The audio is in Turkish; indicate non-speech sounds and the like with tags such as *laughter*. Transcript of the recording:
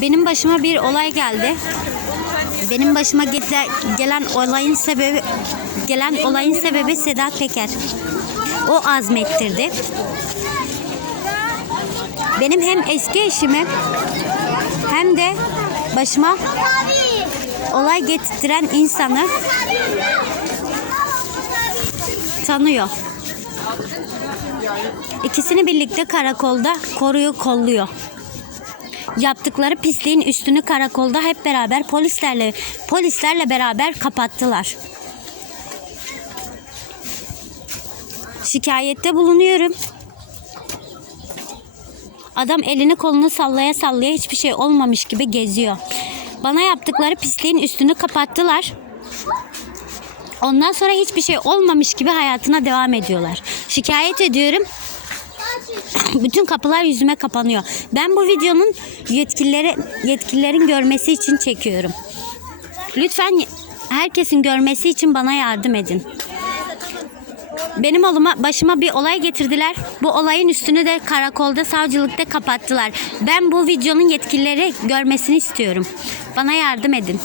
Benim başıma bir olay geldi. Benim başıma gele- gelen olayın sebebi gelen olayın sebebi Sedat Peker. O azmettirdi. Benim hem eski eşimi hem de başıma olay getirtiren insanı tanıyor. İkisini birlikte karakolda koruyor, kolluyor. Yaptıkları pisliğin üstünü karakolda hep beraber polislerle polislerle beraber kapattılar. Şikayette bulunuyorum. Adam elini kolunu sallaya sallaya hiçbir şey olmamış gibi geziyor. Bana yaptıkları pisliğin üstünü kapattılar. Ondan sonra hiçbir şey olmamış gibi hayatına devam ediyorlar. Şikayet ediyorum. *clears throat* Bütün kapılar yüzüme kapanıyor. Ben bu videonun yetkilileri yetkililerin görmesi için çekiyorum. Lütfen herkesin görmesi için bana yardım edin. Benim oğluma başıma bir olay getirdiler. Bu olayın üstünü de karakolda, savcılıkta kapattılar. Ben bu videonun yetkilileri görmesini istiyorum. Bana yardım edin.